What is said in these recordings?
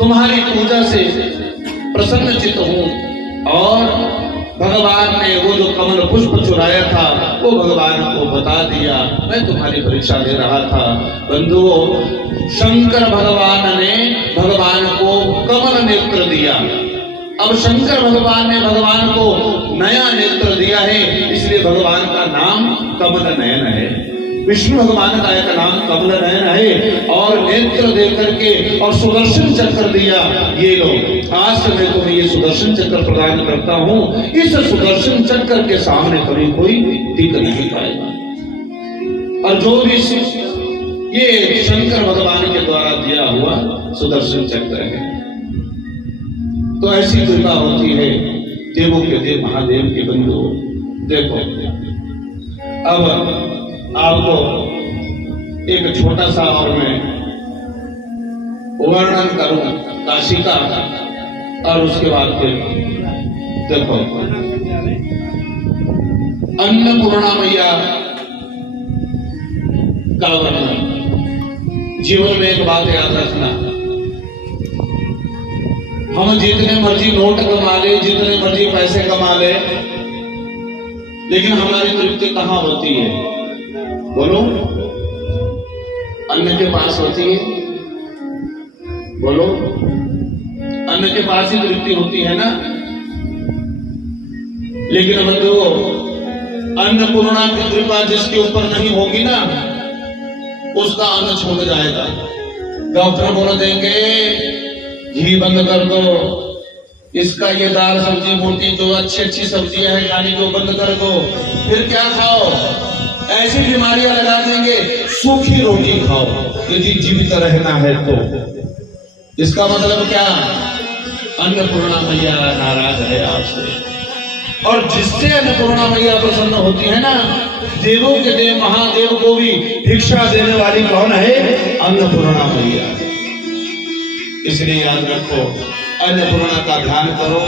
तुम्हारी पूजा से प्रसन्न चित्त हूं। और भगवान ने वो जो कमल पुष्प चुराया था वो भगवान को बता दिया, मैं तुम्हारी परीक्षा ले रहा था। बंधुओं, शंकर भगवान ने भगवान को कमल नेत्र दिया। अब शंकर भगवान ने भगवान को नया नेत्र दिया है, इसलिए भगवान का नाम कमल नयन है। विष्णु भगवान का एक नाम कमल नयन है और नेत्र दे करके और सुदर्शन चक्र दिया। ये लो, आज से मैं तुम्हें ये सुदर्शन चक्र प्रदान करता हूं। इस सुदर्शन चक्र के सामने कभी कोई टिक नहीं पाएगा। और जो भी ये शंकर भगवान के द्वारा दिया हुआ सुदर्शन चक्र है। तो ऐसी कृपा होती है देवों के देव महादेव के बंधु। देखो, अब आपको एक छोटा सा और मैं वर्णन करूं काशी का, और उसके बाद फिर देखो, अन्नपूर्णा मैया का वर्णन। जीवन में एक बात याद रखना, हम जितने मर्जी नोट कमा ले, जितने मर्जी पैसे कमा ले, लेकिन हमारी तृप्ति कहां होती है? बोलो, अन्न के पास होती है? बोलो, अन्न के पास ही तृप्ति होती है ना। लेकिन बंधुओं, अन्नपूर्णा की कृपा जिसके ऊपर नहीं होगी ना, उसका अन्न छूट जाएगा। डॉक्टर बोल देंगे घी बंद कर दो, इसका ये दाल सब्जी मोटी जो अच्छी सब्जियां हैं खाने को बंद कर दो, फिर क्या खाओ? ऐसी बीमारियां लगा देंगे, सूखी रोटी खाओ यदि जीवित रहना है तो। इसका मतलब क्या? अन्नपूर्णा मैया नाराज है आपसे। और जिससे अन्नपूर्णा मैया प्रसन्न होती है ना, देवों के देव महादेव को भी भिक्षा देने वाली कौन है? अन्नपूर्णा मैया। इसलिए याद रखो, अन्नपूर्णा का ध्यान करो,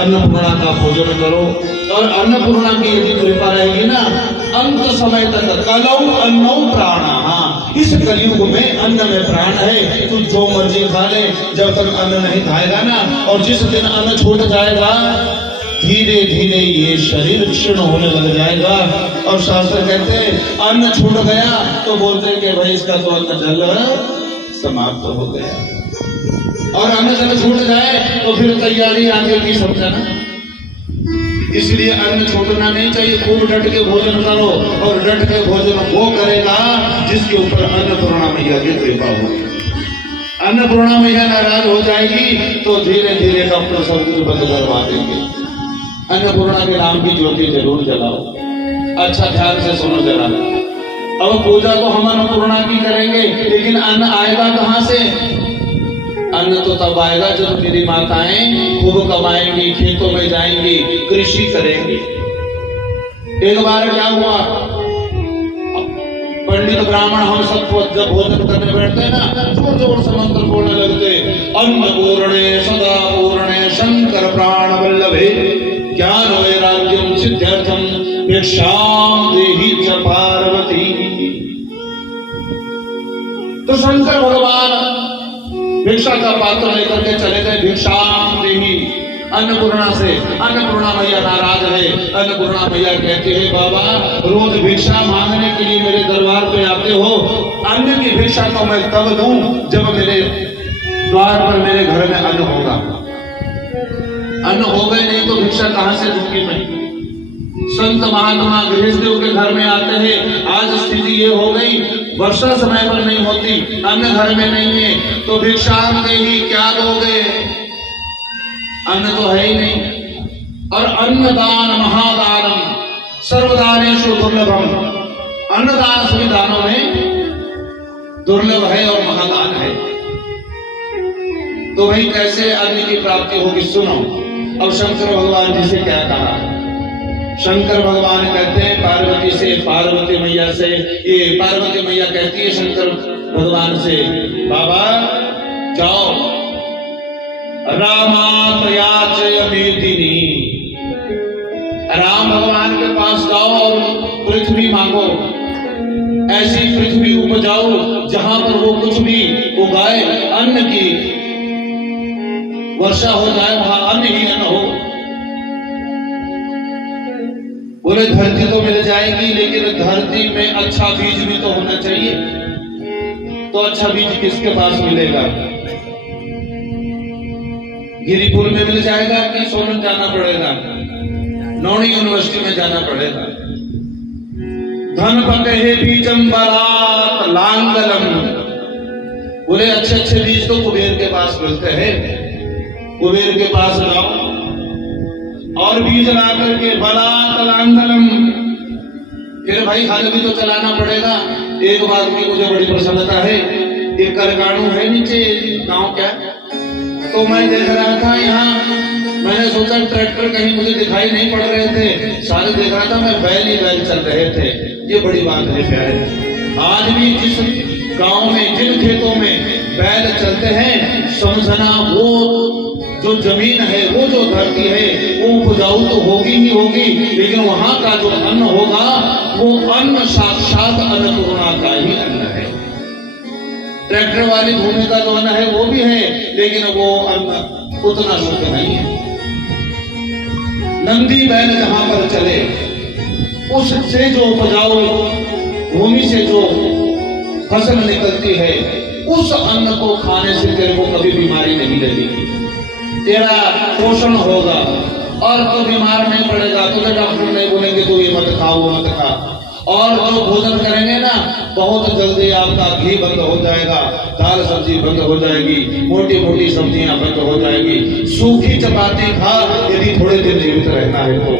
अन्नपूर्णा का भोजन करो। और अन्नपूर्णा की यदि कृपा रहेगी ना, अंत समय तक कलौ अन्नौ प्राणः, इस कलयुग में अन्न में प्राण है। तू जो मर्जी खा ले, जब तक अन्न नहीं खाएगा ना, और जिस दिन अन्न छूट जाएगा, धीरे धीरे ये शरीर क्षीण होने लग जाएगा। और शास्त्र कहते हैं अन्न छूट गया तो बोलते कि भाई इसका तो अन्न जल समाप्त हो गया। और अन्न जल छूट जाए तो फिर तैयारी आगे की समझाना। इसलिए अन्न छूटना नहीं चाहिए। खूब डट के भोजन करो, और डट के भोजन वो करेगा जिसके ऊपर अन्नपूर्णा मैया की कृपा होगी। अन्नपूर्णा मैया नाराज हो जाएगी तो धीरे धीरे डॉक्टर सब कुछ बंद करवा देंगे। अन्नपूर्णा के नाम की ज्योति जरूर जलाओ। अच्छा ध्यान से सुनो जरा। अब पूजा तो हम अन्नपूर्णा की करेंगे, लेकिन अन्न आएगा कहां से? अन्न तो तब आएगा जब मेरी माताएं खूब कमाएंगी, खेतों में जाएंगी, कृषि करेंगी। एक बार क्या हुआ, पंडित ब्राह्मण हम सबको जब भोजन करने बैठते हैं ना, जोर जोर से मंत्र बोलने लगते, अन्नपूर्णे सदा पूर्णे शंकर प्राण वल्लभे ज्ञान वैराग्यम सिद्ध्यर्थम भिक्षाम देहि च पार्वती। तो शंकर भगवान भिक्षा का पात्र लेकर के चले गए। भिक्षाम देहि, अन्नपूर्णा से। अन्नपूर्णा मैया नाराज है। अन्नपूर्णा मैया कहती है, बाबा रोज भिक्षा मांगने के लिए मेरे दरबार पे आते हो, अन्न की भिक्षा तो मैं तब दूं जब मेरे द्वार पर मेरे घर में अन्न होगा। अन्न हो गए नहीं तो भिक्षा कहां से दूंगी मैं? संत महात्मा गृहस्थियों के घर में आते हैं। आज स्थिति ये हो गई, वर्षा समय पर नहीं होती, अन्न घर में नहीं है, तो भिक्षाम देहि क्या दोगे? अन्न तो है ही नहीं। और अन्नदान महादानम सर्वदानेषु दुर्लभम, अन्नदान सभी दानों में दुर्लभ है और महादान है। तो भाई कैसे अन्न की प्राप्ति होगी? सुनो, अब शंकर भगवान जी से क्या कहा? शंकर भगवान कहते हैं पार्वती से, पार्वती मैया से, ये पार्वती मैया कहती है शंकर भगवान से, बाबा जाओ रामात्रयाचयमेदिनी, राम भगवान के पास जाओ और पृथ्वी मांगो। ऐसी पृथ्वी उपजाओ जहां पर वो कुछ भी उगाए, अन्न की वर्षा हो जाए वहां अन्न ही अन्न हो। बोले धरती तो मिल जाएगी, लेकिन धरती में अच्छा बीज भी तो होना चाहिए। तो अच्छा बीज किसके पास मिलेगा? गिरिपुर में मिल जाएगा कि सोलन जाना पड़ेगा, नौनी यूनिवर्सिटी में जाना पड़ेगा? धन पकहे बीजम बरात लांगलम। बोले अच्छे अच्छे बीज तो कुबेर के पास मिलते हैं, कुबेर के पास जाओ और बीज ला करके बरात लांगलम। फिर भाई हल भी तो चलाना पड़ेगा। एक बात की मुझे बड़ी प्रसन्नता है, एक करगाड़ू है नीचे गांव क्या, तो मैं देख रहा था यहाँ, मैंने सोचा ट्रैक्टर कहीं मुझे दिखाई नहीं पड़ रहे थे, सारे देख रहा था मैं बैल ही बैल चल रहे थे। ये बड़ी बात है प्यारे। आज भी जिस गांव में जिन खेतों में बैल चलते हैं, समझना वो जो जमीन है, वो जो धरती है, वो उपजाऊ तो होगी ही होगी, लेकिन वहां का जो अन्न होगा वो अन्न साक्षात अन्नपूर्णा का ही अन्न है। ट्रैक्टर वाली भूमि का जो अन्न है वो भी है, लेकिन वो अन्न उतना शुद्ध नहीं है। नंदी बैल जहां पर चले, उससे जो उपजाऊ भूमि से जो फसल निकलती है, उस अन्न को खाने से तेरे को कभी बीमारी नहीं लगेगी, तेरा पोषण होगा और तो बीमार नहीं पड़ेगा। तुझे डॉक्टर नहीं बोलेंगे तो ये मत खा वो मत खा। और जो भोजन करेंगे ना, बहुत जल्दी आपका घी बंद हो जाएगा, दाल सब्जी बंद हो जाएगी, मोटी मोटी सब्जियां बंद हो जाएगी। सूखी चपाती खा यदि थोड़े दिन जीवित रहना है तो।